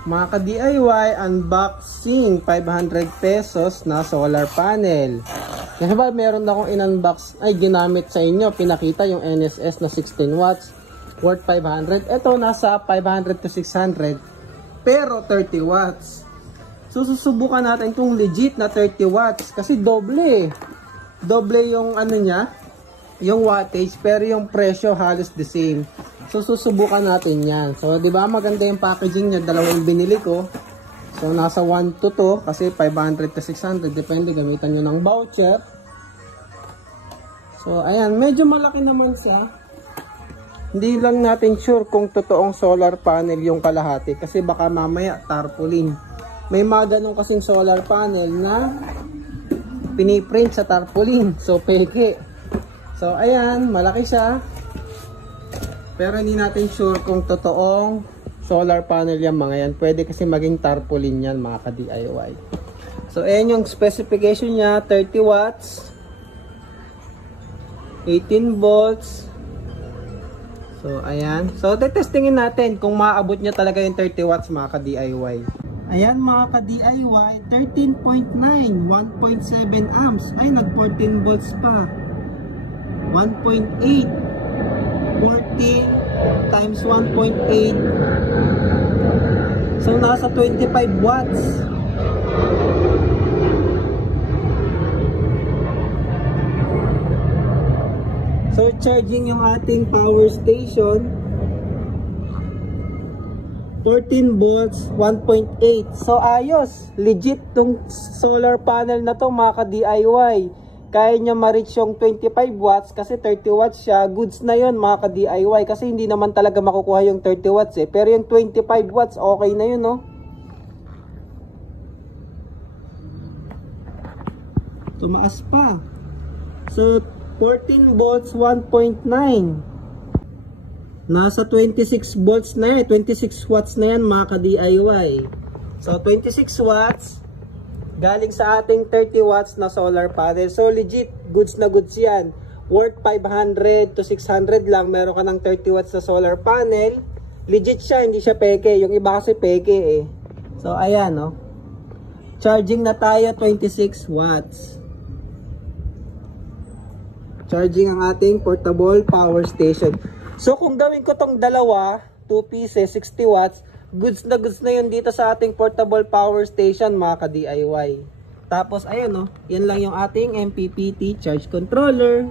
Mga ka-DIY, unboxing 500 pesos na solar panel. Kasi ba meron akong in-unbox ay ginamit sa inyo, pinakita yung NSS na 16 watts worth 500. Ito nasa 500 to 600 pero 30 watts. So susubukan natin kung legit na 30 watts kasi doble. Doble yung ano niya, yung wattage, pero yung presyo halos the same. So susubukan natin yan. So 'di ba maganda yung packaging niya, dalawang binili ko. So nasa 1 to to kasi 500 to 600 depende, gamitan niyo ng voucher. So ayan, medyo malaki naman siya. Hindi lang natin sure kung totoong solar panel yung kalahati kasi baka mamaya tarpaulin. May mga ganun kasing solar panel na piniprint sa tarpaulin. So peke. So ayan, malaki siya. Pero hindi natin sure kung totoong solar panel yan mga yan. Pwede kasi maging tarpaulin yan mga ka-DIY. So ayan yung specification niya, 30 watts, 18 volts. So ayan. So tetestingin natin kung maaabot niya talaga yung 30 watts mga ka-DIY. Ayan mga ka-DIY, 13.9, 1.7 amps. Ay, nag 14 volts pa. 1.8. 40 times 1.8, so nasa 25 watts. So charging yung ating power station, 14 volts, 1.8. So ayos, legit tong solar panel na to mga ka-DIY. Kaya niya ma-reach yung 25 watts kasi 30 watts siya. Goods na yun mga ka-DIY kasi hindi naman talaga makukuha yung 30 watts eh. Pero yung 25 watts okay na yun, no? Tumaas pa. So 14 volts, 1.9. Nasa 26 volts na yan. 26 watts na yan mga ka-DIY. So 26 watts galing sa ating 30 watts na solar panel. So legit, goods na goods yan. Worth 500 to 600 lang. Meron ka ng 30 watts na solar panel. Legit siya, hindi siya peke. Yung iba kasi peke eh. So ayan, no? Charging na tayo, 26 watts. Charging ang ating portable power station. So kung gawin ko tong dalawa, 2 pieces, 60 watts, goods na yun dito sa ating portable power station mga ka-DIY. Tapos ayun, no, yan lang yung ating MPPT charge controller.